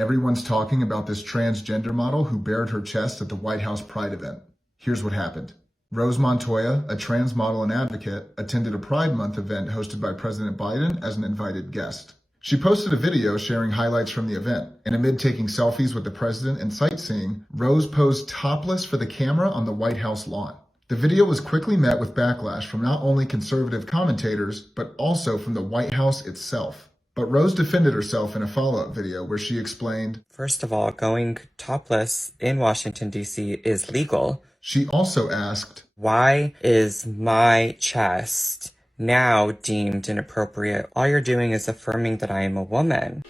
Everyone's talking about this transgender model who bared her chest at the White House Pride event. Here's what happened. Rose Montoya, a trans model and advocate, attended a Pride Month event hosted by President Biden as an invited guest. She posted a video sharing highlights from the event, and amid taking selfies with the president and sightseeing, Rose posed topless for the camera on the White House lawn. The video was quickly met with backlash from not only conservative commentators, but also from the White House itself. But Rose defended herself in a follow-up video where she explained, "First of all, going topless in Washington, D.C. is legal." She also asked, "Why is my chest now deemed inappropriate? All you're doing is affirming that I am a woman."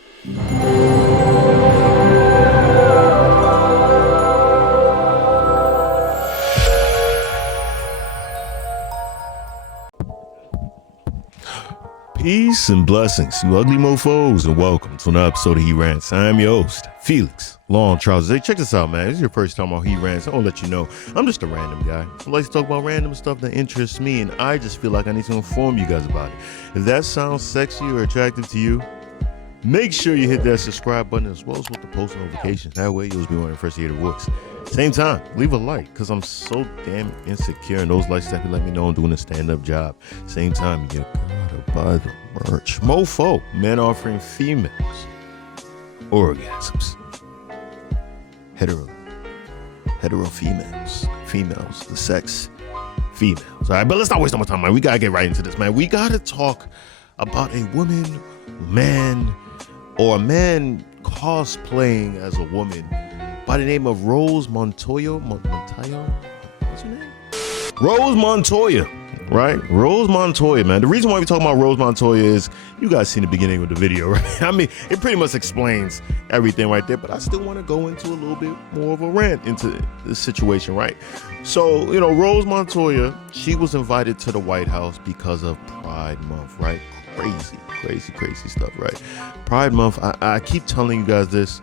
Peace and blessings, you ugly mofos, and welcome to another episode of He Rants. I'm your host, Felix Long Trousers. Hey, check this out, man. This is your first time on He Rants. I want to let you know, I'm just a random guy. I like to talk about random stuff that interests me, and I just feel like I need to inform you guys about it. If that sounds sexy or attractive to you, make sure you hit that subscribe button as well as with the post notifications. That way you'll be one of the first to hear the voice. Same time, leave a like, because I'm so damn insecure, and those likes that can let me know I'm doing a stand-up job. Same time, you gotta buy the merch. Mofo, men offering females orgasms. Hetero females, the sex females. All right, but let's not waste no more time, man. We gotta get right into this, man. We gotta talk about a woman, man, or a man cosplaying as a woman by the name of Rose Montoya. What's her name? Rose Montoya, right? Rose Montoya, man. The reason why we're talking about Rose Montoya is you guys seen the beginning of the video, right? I mean, it pretty much explains everything right there, but I still want to go into a little bit more of a rant into this situation, right? So, Rose Montoya, she was invited to the White House because of Pride Month, right? Crazy stuff, right? Pride Month, I keep telling you guys this.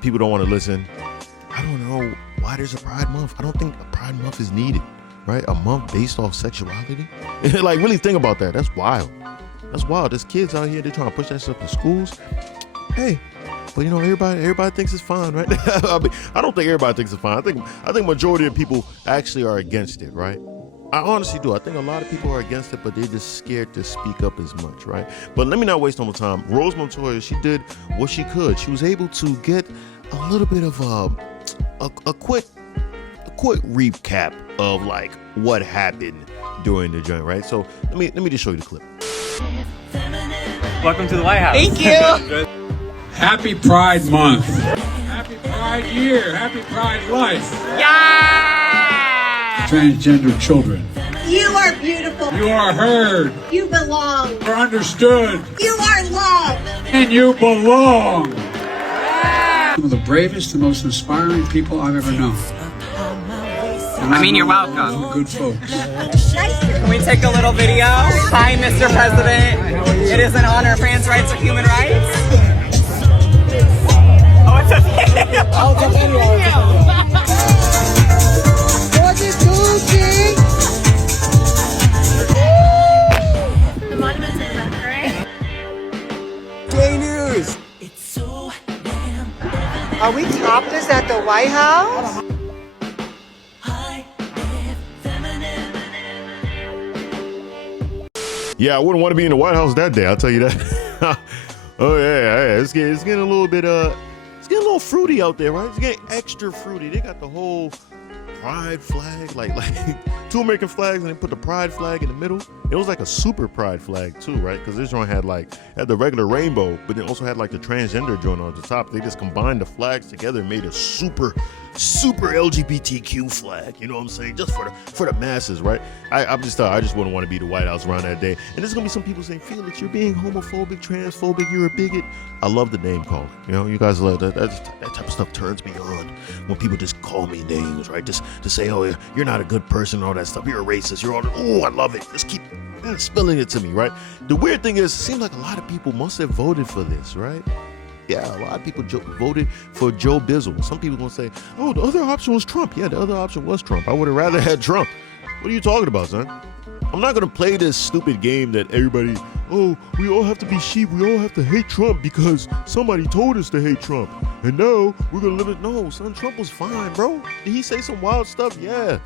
People don't want to listen. I don't know why there's a Pride Month. I don't think a Pride Month is needed, right? A month based off sexuality. Like, really think about that. That's wild. There's kids out here, they're trying to push that stuff in schools. Hey, but everybody thinks it's fine, right? I mean, I don't think everybody thinks it's fine. I think majority of people actually are against it, right? I honestly do. I think a lot of people are against it, but they're just scared to speak up as much, right? But let me not waste no more time. Rose Montoya, she did what she could. She was able to get a little bit of a quick recap of like what happened during the joint, right? So let me just show you the clip. Welcome to the White House. Thank you. Happy Pride Month. Happy Pride Year. Happy Pride Life. Yeah! Transgender children. You are beautiful. You are heard. You belong. You are understood. You are loved. And you belong. Some of the bravest and most inspiring people I've ever known. You're welcome. Good folks. Can we take a little video? Hi, Mr. President. It is an honor. Trans rights are human rights. Oh, it's a video. Oh, it's a video. The monument's in front, right? Gay news. Are we topless at the White House? Yeah, I wouldn't want to be in the White House that day, I'll tell you that. Oh yeah, it's getting a little bit it's getting a little fruity out there, right? It's getting extra fruity. They got the whole pride flag, like two American flags, and they put the pride flag in the middle. It was like a super pride flag too, right? Because this joint had the regular rainbow, but then also had like the transgender joint on the top. They just combined the flags together and made a super LGBTQ flag. You know what I'm saying? Just for the masses, right? I just wouldn't want to be the White House around that day. And there's gonna be some people saying, Felix, you're being homophobic, transphobic, you're a bigot. I love the name calling. You guys love that type of stuff. Turns me on when people just call me names, right? Just to say, oh, you're not a good person, all that stuff. You're a racist. You're all. Oh, I love it. Just keep spilling it to me, right? The weird thing is, it seems like a lot of people must have voted for this, right? Yeah, a lot of people voted for Joe Bizzle. Some people gonna say, oh, the other option was Trump. Yeah, the other option was Trump. I would have rather had Trump. What are you talking about, son? I'm not going to play this stupid game that everybody, oh, we all have to be sheep. We all have to hate Trump because somebody told us to hate Trump. And now we're going to live it. No, son, Trump was fine, bro. Did he say some wild stuff? Yeah.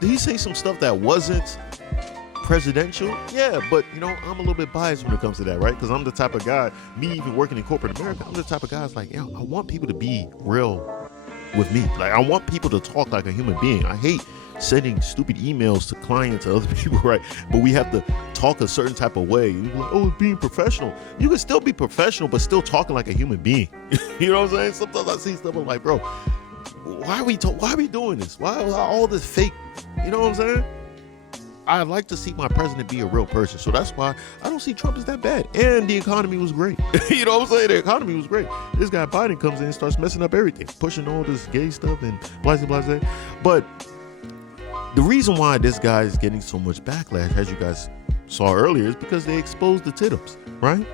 Did he say some stuff that wasn't presidential? Yeah, but, you know, I'm a little bit biased when it comes to that, right? Because I'm the type of guy, me even working in corporate America, I'm the type of guy that's like, I want people to be real with me. Like, I want people to talk like a human being. I hate sending stupid emails to clients or other people, right? But we have to talk a certain type of way. You're like, oh, being professional. You can still be professional, but still talking like a human being. You know what I'm saying? Sometimes I see stuff, I'm like, bro, why are we doing this? Why all this fake? You know what I'm saying? I like to see my president be a real person. So that's why I don't see Trump as that bad. And the economy was great. You know what I'm saying? The economy was great. This guy Biden comes in and starts messing up everything, pushing all this gay stuff and blah, blah, blah. But the reason why this guy is getting so much backlash, as you guys saw earlier, is because they exposed the titums, right?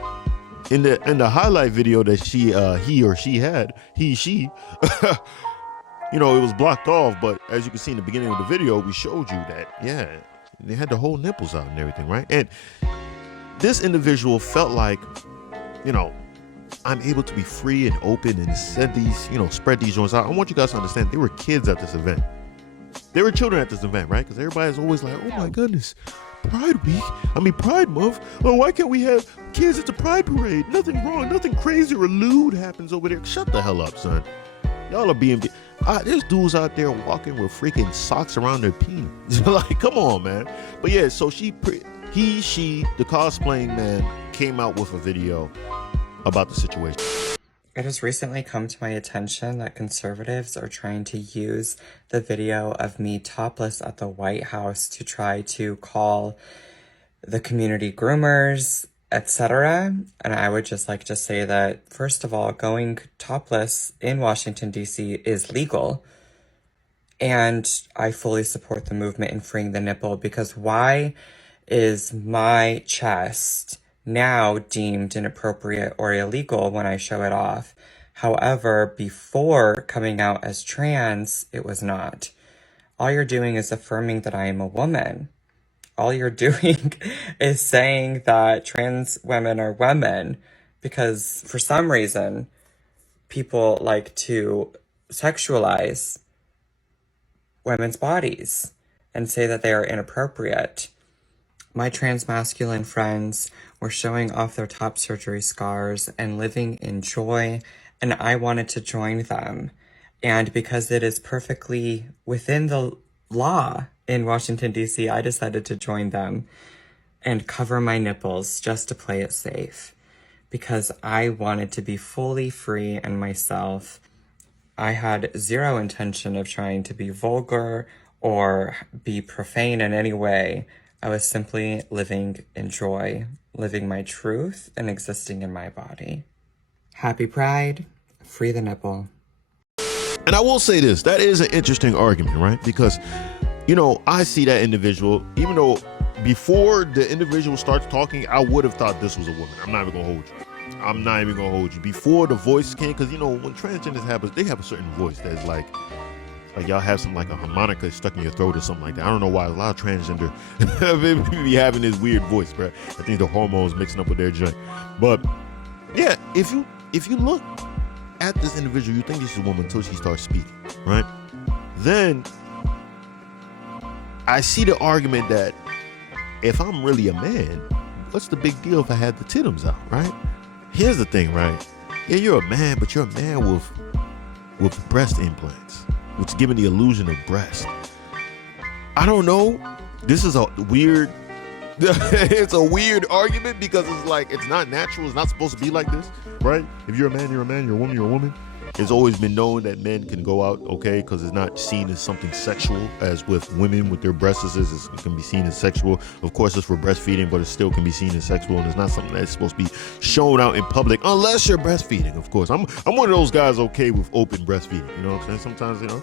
In the highlight video that she you know, it was blocked off, but as you can see in the beginning of the video, we showed you that, yeah, they had the whole nipples out and everything, right? And this individual felt like, you know, I'm able to be free and open and send these, you know, spread these joints out. I want you guys to understand, there were kids at this event. There were children at this event, right? Because everybody's always like, oh my goodness, Pride Week, Pride Month. Oh, why can't we have kids at the Pride Parade? Nothing wrong, nothing crazy or lewd happens over there. Shut the hell up, son. Y'all are being... there's dudes out there walking with freaking socks around their penis. Like, come on, man. But yeah, so she, the cosplaying man, came out with a video about the situation. It has recently come to my attention that conservatives are trying to use the video of me topless at the White House to try to call the community groomers, etc. And I would just like to say that, first of all, going topless in Washington, D.C. is legal. And I fully support the movement in freeing the nipple, because why is my chest now deemed inappropriate or illegal when I show it off? However, before coming out as trans, it was not. All you're doing is affirming that I am a woman. All you're doing is saying that trans women are women, because for some reason, people like to sexualize women's bodies and say that they are inappropriate. My trans masculine friends were showing off their top surgery scars and living in joy, and I wanted to join them. And because it is perfectly within the law in Washington, D.C., I decided to join them and cover my nipples just to play it safe, because I wanted to be fully free and myself. I had zero intention of trying to be vulgar or be profane in any way. I was simply living in joy, living my truth, and existing in my body. Happy Pride, free the nipple. And I will say this, that is an interesting argument, right? Because, you know, I see that individual, even though before the individual starts talking, I would have thought this was a woman. I'm not even gonna hold you. I'm not even gonna hold you. Before the voice came, because, you know, when transgenders happens, they have a certain voice that's like y'all have some, like a harmonica stuck in your throat or something like that. I don't know why a lot of transgender be having this weird voice, bro. I think the hormones mixing up with their joint. But yeah, if you look at this individual, you think this is a woman until she starts speaking, right? Then I see the argument that if I'm really a man, what's the big deal if I had the titums out, right? Here's the thing, right? Yeah, you're a man, but you're a man with breast implants, which is giving the illusion of breast. I don't know. This is a weird, it's a weird argument, because it's like, it's not natural. It's not supposed to be like this, right? If you're a man, you're a man. You're a woman, you're a woman. It's always been known that men can go out, okay, because it's not seen as something sexual, as with women with their breasts, it can be seen as sexual. Of course, it's for breastfeeding, but it still can be seen as sexual, and it's not something that's supposed to be shown out in public unless you're breastfeeding, of course. I'm one of those guys okay with open breastfeeding, you know what I'm saying? Sometimes, you know,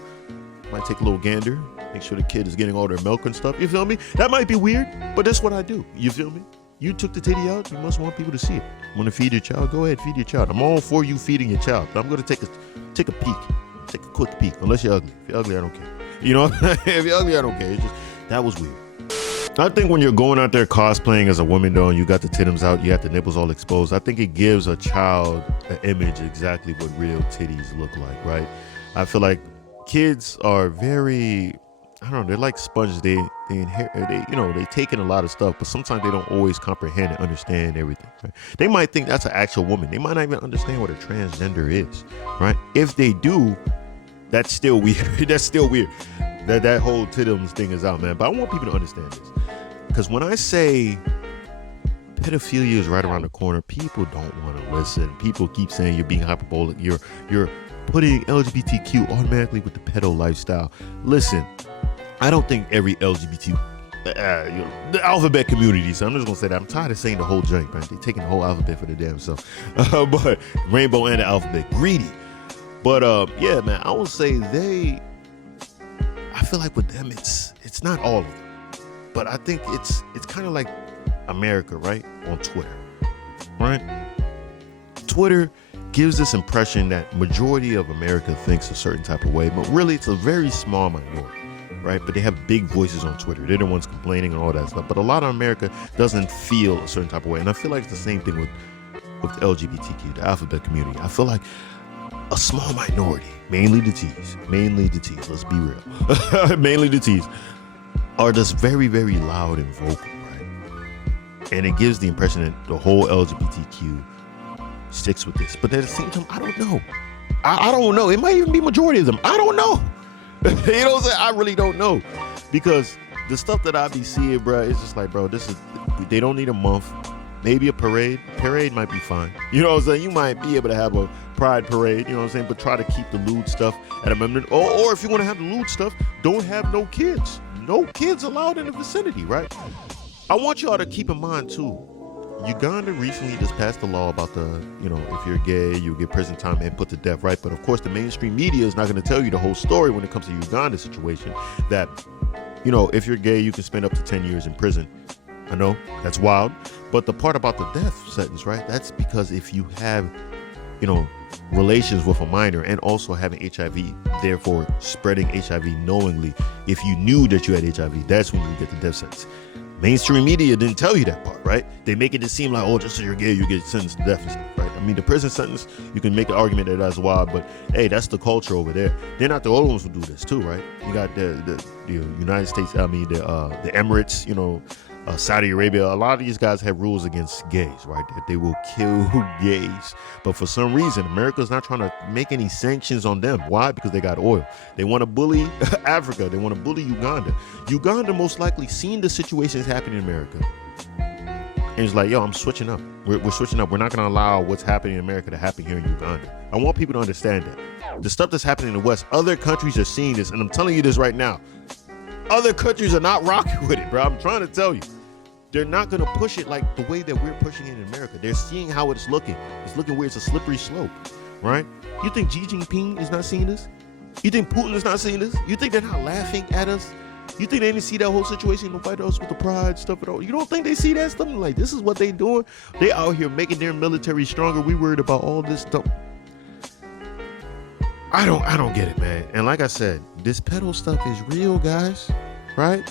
might take a little gander, make sure the kid is getting all their milk and stuff, you feel me? That might be weird, but that's what I do, you feel me? You took the titty out, you must want people to see it. Want to feed your child? Go ahead, feed your child. I'm all for you feeding your child, but I'm going to take a peek, take a quick peek, unless you're ugly. If you're ugly, I don't care. You know, if you're ugly, I don't care. It's just, that was weird. I think when you're going out there cosplaying as a woman, though, and you got the titties out, you got the nipples all exposed, I think it gives a child an image exactly what real titties look like, right? I feel like kids are very, I don't know, they're like sponges. They inherit, they take in a lot of stuff, but sometimes they don't always comprehend and understand everything, right? They might think that's an actual woman. They might not even understand what a transgender is, right? If they do, that's still weird. That's still weird. That whole titties thing is out, man. But I want people to understand this. Because when I say pedophilia is right around the corner, people don't want to listen. People keep saying you're being hyperbolic. You're putting LGBTQ automatically with the pedo lifestyle. Listen, I don't think every LGBT, the alphabet community, so I'm just going to say that. I'm tired of saying the whole joint, man. They're taking the whole alphabet for the damn self. But rainbow and the alphabet, greedy. But yeah, man, I would say I feel like with them, it's not all of them. But I think it's kind of like America, right? On Twitter, right? Twitter gives this impression that majority of America thinks a certain type of way, but really it's a very small minority, right? But they have big voices on Twitter. They're the ones complaining and all that stuff. But a lot of America doesn't feel a certain type of way. And I feel like it's the same thing with the LGBTQ, the alphabet community. I feel like a small minority, mainly the T's, let's be real, mainly the T's, are just very, very loud and vocal, right? And it gives the impression that the whole LGBTQ sticks with this. But at the same time, I don't know. I don't know. It might even be majority of them. I don't know. You know what I'm saying? I really don't know. Because the stuff that I be seeing, bro, it's just like, bro, they don't need a month. Maybe a parade. Parade might be fine. You know what I'm saying? You might be able to have a pride parade, you know what I'm saying? But try to keep the lewd stuff at a minimum. Or if you want to have the lewd stuff, don't have no kids. No kids allowed in the vicinity, right? I want y'all to keep in mind, too, Uganda recently just passed a law about if you're gay, you get prison time and put to death, right? But of course, the mainstream media is not going to tell you the whole story when it comes to Uganda situation, that, if you're gay, you can spend up to 10 years in prison. I know, that's wild. But the part about the death sentence, right? That's because if you have, relations with a minor and also having HIV, therefore spreading HIV knowingly, if you knew that you had HIV, that's when you get the death sentence. Mainstream media didn't tell you that part, right? They make it seem like, just so you're gay, you get sentenced to death and stuff, right? I mean, the prison sentence, you can make an argument that that's wild, but hey, that's the culture over there. They're not the only ones who do this too, right? You got the United States, the Emirates, Saudi Arabia. A lot of these guys have rules against gays, right? That they will kill gays. But for some reason, America's not trying to make any sanctions on them. Why? Because they got oil. They want to bully Africa. They want to bully Uganda. Uganda most likely seen the situations happening in America. And it's like, I'm switching up. We're switching up. We're not going to allow what's happening in America to happen here in Uganda. I want people to understand that. The stuff that's happening in the West, other countries are seeing this. And I'm telling you this right now. Other countries are not rocking with it, bro. I'm trying to tell you. They're not going to push it like the way that we're pushing it in America. They're seeing how it's looking. It's looking where it's a slippery slope, right? You think Xi Jinping is not seeing this? You think Putin is not seeing this? You think they're not laughing at us? You think they didn't see that whole situation in the White House with the pride stuff at all? You don't think they see that stuff? Like, this is what they doing? They out here making their military stronger. We worried about all this stuff. I don't get it, man. And like I said, this pedo stuff is real, guys, right?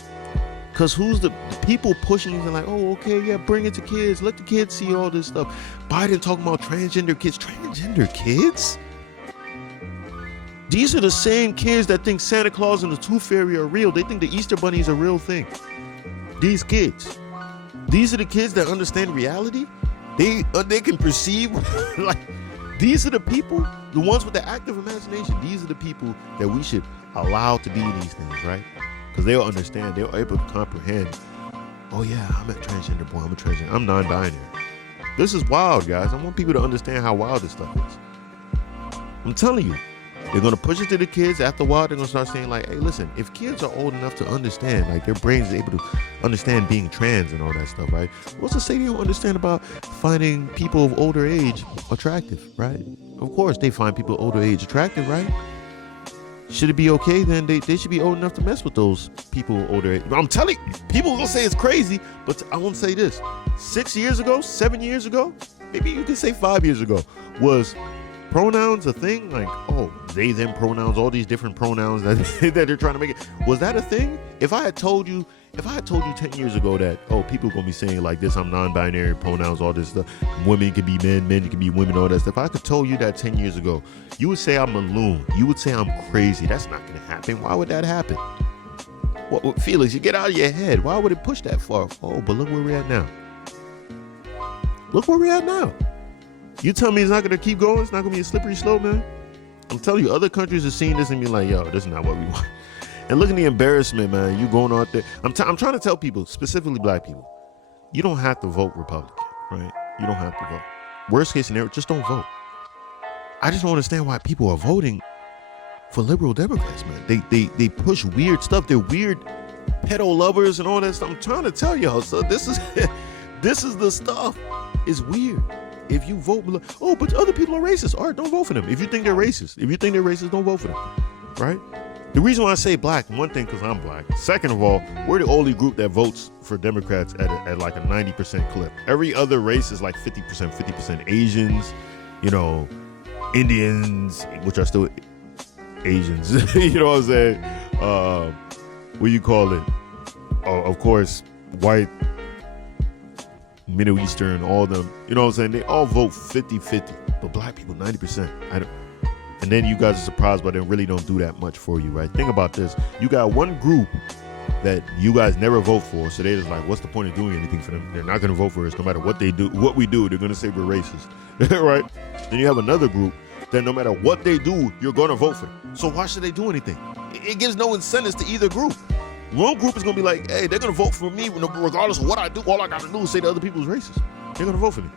Because who's the people pushing it and like, okay, yeah, bring it to kids. Let the kids see all this stuff. Biden talking about transgender kids. Transgender kids? These are the same kids that think Santa Claus and the Tooth Fairy are real. They think the Easter Bunny is a real thing. These kids. These are the kids that understand reality. They can perceive. Like, these are the people, the ones with the active imagination. These are the people that we should allow to be these things, right? Because they'll understand, they're able to comprehend, I'm a transgender boy, I'm a transgender, I'm non-binary. This is wild, guys. I want people to understand how wild this stuff is. I'm telling you, they're going to push it to the kids. After a while, they're going to start saying like, hey, listen, if kids are old enough to understand, like their brains are able to understand being trans and all that stuff, right? What's to say they don't understand about finding people of older age attractive, right? Of course, they find people of older age attractive, right? Should it be okay? Then they should be old enough to mess with those people older age. I'm telling you, people will say it's crazy, but I won't say this. 6 years ago, 7 years ago, maybe you can say 5 years ago, was pronouns a thing? Like, oh, they, them pronouns, all these different pronouns that, that they're trying to make it. Was that a thing? If I had told you 10 years ago that, oh, people are going to be saying like this, I'm non-binary, pronouns, all this stuff, women can be men, men can be women, all that stuff. If I could told you that 10 years ago, you would say I'm a loon. You would say I'm crazy. That's not going to happen. Why would that happen? What, Felix, you get out of your head. Why would it push that far? Oh, but look where we're at now. Look where we're at now. You tell me it's not going to keep going? It's not going to be a slippery slope, man? I'm telling you, other countries are seeing this and be like, yo, this is not what we want. And look at the embarrassment, man. You going out there. I'm trying to tell people, specifically black people, you don't have to vote Republican, right? You don't have to vote. Worst case scenario, just don't vote. I just don't understand why people are voting for liberal Democrats, man. They push weird stuff. They're weird pedo lovers and all that stuff. I'm trying to tell y'all, so this is the stuff. It's weird. If you vote, oh, but other people are racist. All right, don't vote for them. If you think they're racist, don't vote for them, right? The reason why I say black, one thing, because I'm black. Second of all, we're the only group that votes for Democrats at like a 90% clip. Every other race is like 50%. Asians, Indians, which are still Asians. You know what I'm saying? What do you call it? Of course, white, Middle Eastern, all of them. You know what I'm saying? They all vote 50-50. But black people, 90%. And then you guys are surprised, but they really don't do that much for you, right? Think about this. You got one group that you guys never vote for, so they're just like, what's the point of doing anything for them? They're not going to vote for us no matter what they do, what we do. They're going to say we're racist, right? Then you have another group that no matter what they do, you're going to vote for them. So why should they do anything? It gives no incentives to either group. One group is going to be like, hey, they're going to vote for me regardless of what I do. All I got to do is say the other people's racist. They're going to vote for me.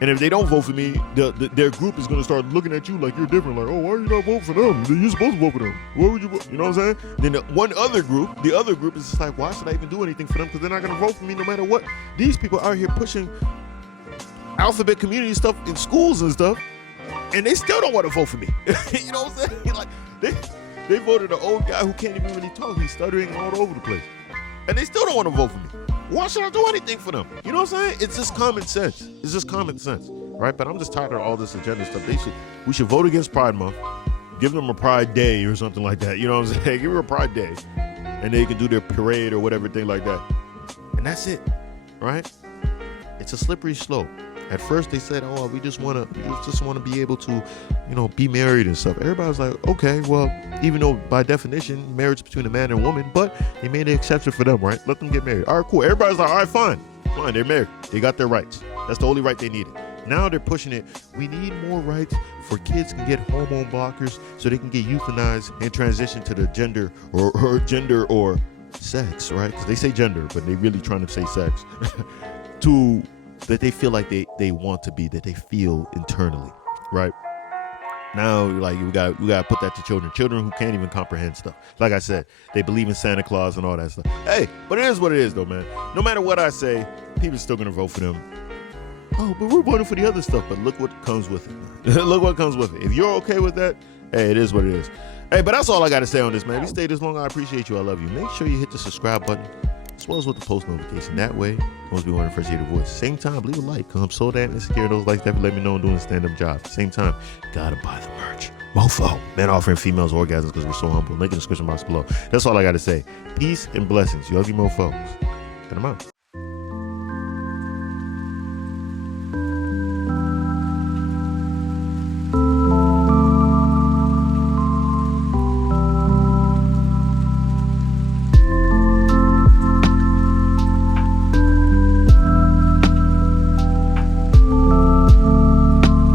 And if they don't vote for me, their group is going to start looking at you like you're different. Like, oh, why are you not voting for them? You're supposed to vote for them. Why would you vote? You know what I'm saying? Then the other group is just like, why should I even do anything for them? Because they're not going to vote for me no matter what. These people out here pushing alphabet community stuff in schools and stuff, and they still don't want to vote for me. You know what I'm saying? Like, they voted an old guy who can't even really talk. He's stuttering all over the place. And they still don't want to vote for me. Why should I do anything for them? You know what I'm saying? It's just common sense. It's just common sense, right? But I'm just tired of all this agenda stuff. We should vote against Pride Month, give them a Pride Day or something like that. You know what I'm saying? Give them a Pride Day, and they can do their parade or whatever thing like that. And that's it, right? It's a slippery slope. At first they said, oh, we just want to be able to, be married and stuff. Everybody's like, okay, well, even though by definition marriage is between a man and a woman, but they made an exception for them, right? Let them get married. All right, cool. Everybody's like, all right, fine, they're married. They got their rights. That's the only right they needed. Now they're pushing it. We need more rights for kids can get hormone blockers so they can get euthanized and transition to the gender or sex, right? Because they say gender, but they really trying to say sex. That they feel like they want to be, that they feel internally, right? Now, like, we got to put that to children who can't even comprehend stuff. Like I said, they believe in Santa Claus and all that stuff. Hey, but it is what it is, though, man. No matter what I say, people are still gonna vote for them. Oh, but we're voting for the other stuff. But look what comes with it. Look what comes with it. If you're okay with that, hey, it is what it is. Hey, but that's all I got to say on this, man. If you stayed this long, I appreciate you. I love you. Make sure you hit the subscribe button, as well as with the post notification. That way, once we want to first hear the voice. Same time, leave a like, because I'm so damn insecure. Those likes definitely let me know I'm doing a stand-up job. Same time, gotta buy the merch. Mofo. Men offering females orgasms because we're so humble. Link in the description box below. That's all I got to say. Peace and blessings. You ugly mofos. And I'm out.